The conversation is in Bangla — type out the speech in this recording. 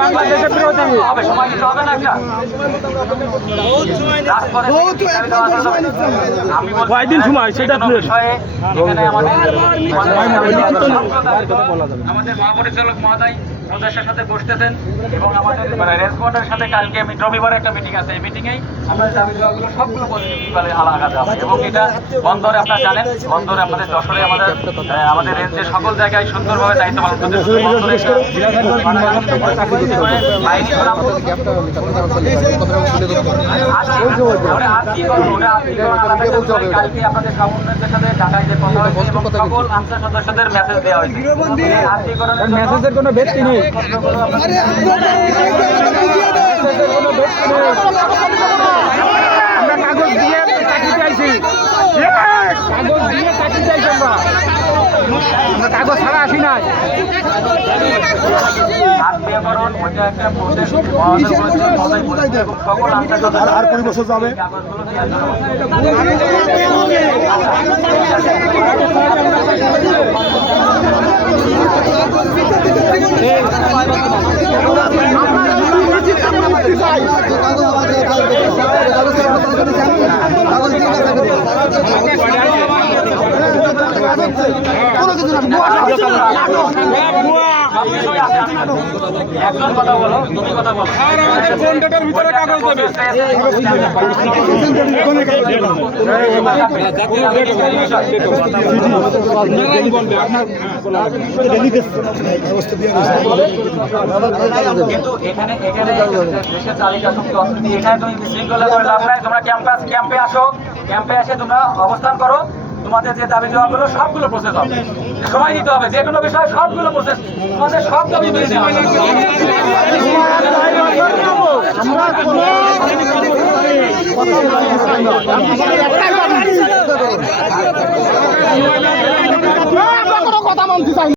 বাংলাদেশের বিরোধী হবে, সময় দিতে হবে না একটা। কয়দিন সময় সেটা আমাদের মহাপরিচালক মহোদয় প্রদেশের সাথে বসতেছেন এবং আমাদের রেসকোয়ার্ডের সাথে কালকে রবিবার একটা মিটিং আছে। এই মিটিংয়েই আমাদের দাবিগুলো সবগুলো পজিটিভভাবে আলাদা হবে এবং এটা বন্দরে আপনারা জানেন, বন্দরে আপনাদের যশোরে আমাদের রেঞ্জে সকল জায়গায় সুন্দরভাবে দায়িত্ব পালন করতে কালকে আপনাদের সমন্বয়কদের সাথে ঢাকায় যে কথা হয়েছে এবং সকল আনসার সদস্যদের মেসেজ দেওয়া হয়েছে। মেসেজের কোনো ব্যক্তি নেই, আমরা কাগজ দিয়ে চাকরি চাইছি, কাগজ দিয়ে চাকরি চাইছি, আমরা কাগজ ছাড়া আসি নাই। আর কুড়ি বছর যাবে। একজন কথা বলো, তুমি কথা বলো। ভিতরে কাগজ দেবে। কিন্তু এখানে দেশের তালিকা শক্তি এখানে তুমি বিশৃঙ্খলা করে লাভ নাই। তোমরা ক্যাম্পে আসো, ক্যাম্পে এসে তোমরা অবস্থান করো। তোমাদের যে দাবি দেওয়াগুলো সবগুলো প্রসেস হবে, সময় দিতে হবে। যে কোনো বিষয়ে সবগুলো প্রসেস, তোমাদের সব দাবি মেনে নেওয়া কথা মানতে চাই।